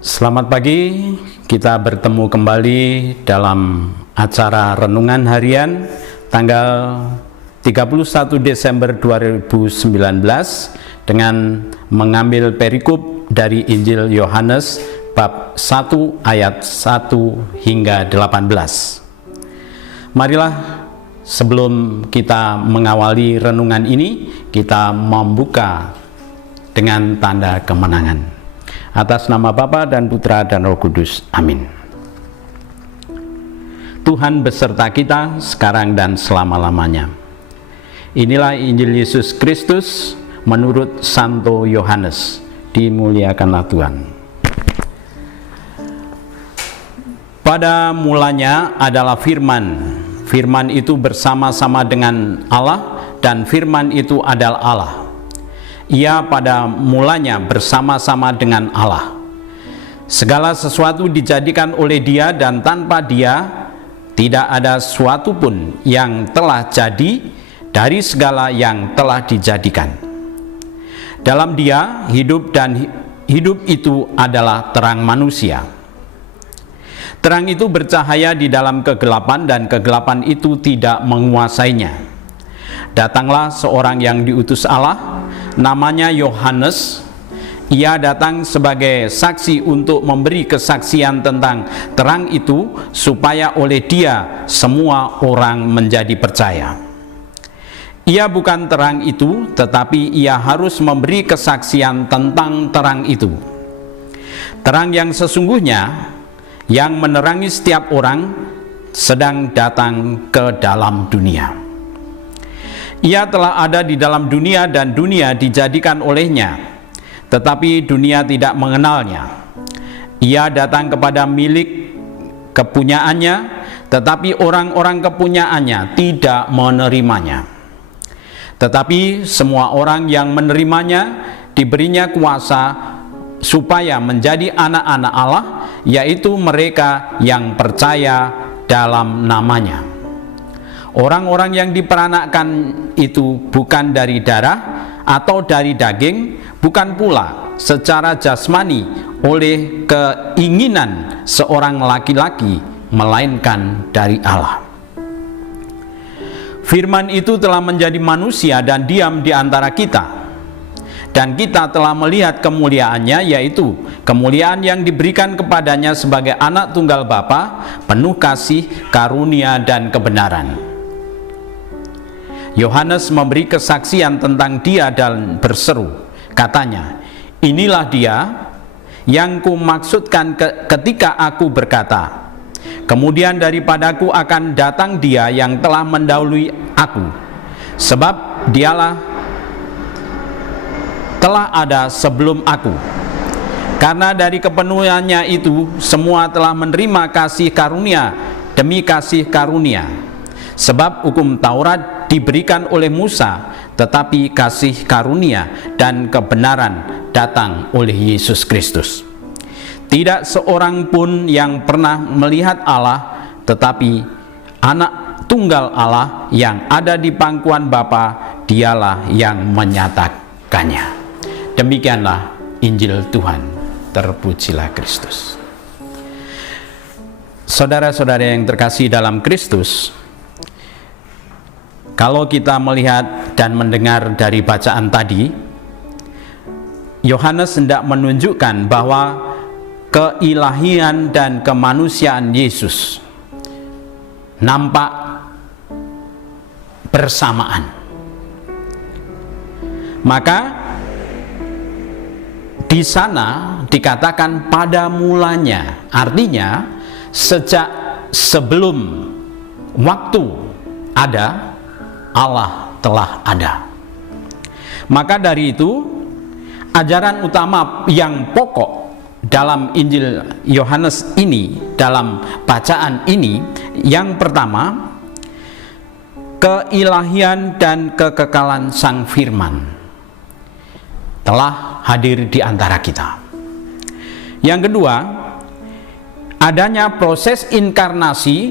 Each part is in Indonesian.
Selamat pagi, kita bertemu kembali dalam acara Renungan Harian tanggal 31 Desember 2019 dengan mengambil perikop dari Injil Yohanes bab 1 ayat 1 hingga 18. Marilah sebelum kita mengawali renungan ini, kita membuka dengan tanda kemenangan. Atas nama Bapa dan Putra dan Roh Kudus. Amin. Tuhan beserta kita sekarang dan selama-lamanya. Inilah Injil Yesus Kristus menurut Santo Yohanes. Dimuliakanlah Tuhan. Pada mulanya adalah firman. Firman itu bersama-sama dengan Allah dan firman itu adalah Allah. Ia pada mulanya bersama-sama dengan Allah. Segala sesuatu dijadikan oleh Dia dan tanpa Dia tidak ada sesuatu pun yang telah jadi dari segala yang telah dijadikan. Dalam Dia hidup dan hidup itu adalah terang manusia. Terang itu bercahaya di dalam kegelapan dan kegelapan itu tidak menguasainya. Datanglah seorang yang diutus Allah, namanya Yohanes. Ia datang sebagai saksi untuk memberi kesaksian tentang terang itu, supaya oleh dia semua orang menjadi percaya. Ia bukan terang itu, tetapi ia harus memberi kesaksian tentang terang itu. Terang yang sesungguhnya, yang menerangi setiap orang, sedang datang ke dalam dunia. Ia telah ada di dalam dunia dan dunia dijadikan olehnya, tetapi dunia tidak mengenalnya. Ia datang kepada milik kepunyaannya, tetapi orang-orang kepunyaannya tidak menerimanya. Tetapi semua orang yang menerimanya diberinya kuasa supaya menjadi anak-anak Allah, yaitu mereka yang percaya dalam namanya. Orang-orang yang diperanakkan itu bukan dari darah atau dari daging, bukan pula secara jasmani oleh keinginan seorang laki-laki, melainkan dari Allah. Firman itu telah menjadi manusia dan diam di antara kita, dan kita telah melihat kemuliaannya, yaitu kemuliaan yang diberikan kepadanya sebagai anak tunggal Bapa, penuh kasih, karunia, dan kebenaran. Yohanes memberi kesaksian tentang dia dan berseru, katanya, inilah dia yang kumaksudkan ketika aku berkata, kemudian daripadaku akan datang dia yang telah mendahului aku, sebab dialah telah ada sebelum aku. Karena dari kepenuhannya itu semua telah menerima kasih karunia demi kasih karunia. Sebab hukum Taurat diberikan oleh Musa, tetapi kasih karunia dan kebenaran datang oleh Yesus Kristus. Tidak seorang pun yang pernah melihat Allah, tetapi anak tunggal Allah yang ada di pangkuan Bapa, dialah yang menyatakannya. Demikianlah Injil Tuhan. Terpujilah Kristus. Saudara-saudara yang terkasih dalam Kristus, kalau kita melihat dan mendengar dari bacaan tadi, Yohanes hendak menunjukkan bahwa keilahian dan kemanusiaan Yesus nampak bersamaan. Maka di sana dikatakan pada mulanya, artinya sejak sebelum waktu ada, Allah telah ada. Maka dari itu, ajaran utama yang pokok dalam Injil Yohanes ini, dalam bacaan ini, yang pertama, keilahian dan kekekalan Sang Firman telah hadir di antara kita. Yang kedua, adanya proses inkarnasi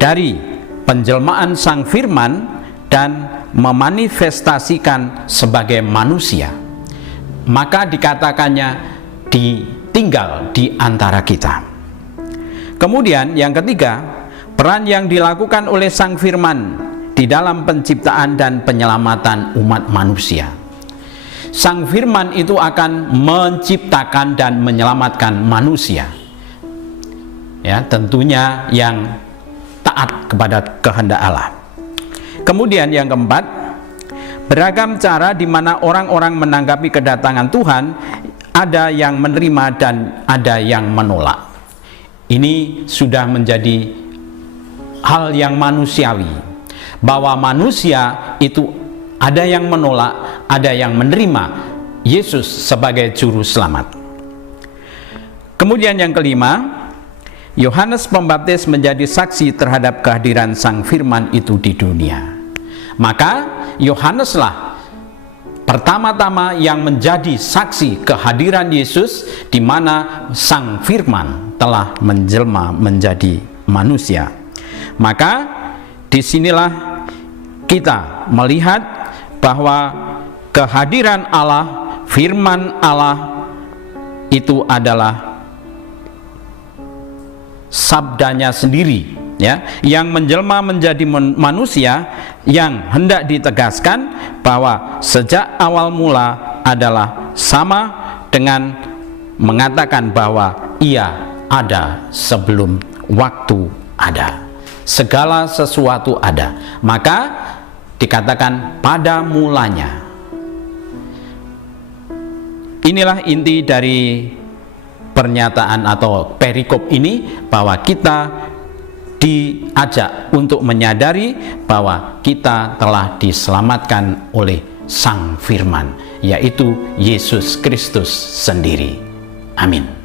dari penjelmaan Sang Firman dan memanifestasikan sebagai manusia. Maka dikatakannya di tinggal di antara kita. Kemudian yang ketiga, peran yang dilakukan oleh Sang Firman di dalam penciptaan dan penyelamatan umat manusia. Sang Firman itu akan menciptakan dan menyelamatkan manusia, ya, tentunya yang taat kepada kehendak Allah. Kemudian yang keempat, beragam cara di mana orang-orang menanggapi kedatangan Tuhan, ada yang menerima dan ada yang menolak. Ini sudah menjadi hal yang manusiawi, bahwa manusia itu ada yang menolak, ada yang menerima Yesus sebagai juru selamat. Kemudian yang kelima, Yohanes Pembaptis menjadi saksi terhadap kehadiran Sang Firman itu di dunia. Maka Yohaneslah pertama-tama yang menjadi saksi kehadiran Yesus, di mana Sang Firman telah menjelma menjadi manusia. Maka disinilah kita melihat bahwa kehadiran Allah, Firman Allah itu adalah sabdanya sendiri, ya, yang menjelma menjadi manusia, yang hendak ditegaskan bahwa sejak awal mula adalah sama dengan mengatakan bahwa Ia ada sebelum waktu ada. Segala sesuatu ada, maka dikatakan pada mulanya. Inilah inti dari pernyataan atau perikop ini, bahwa kita diajak untuk menyadari bahwa kita telah diselamatkan oleh Sang Firman, yaitu Yesus Kristus sendiri. Amin.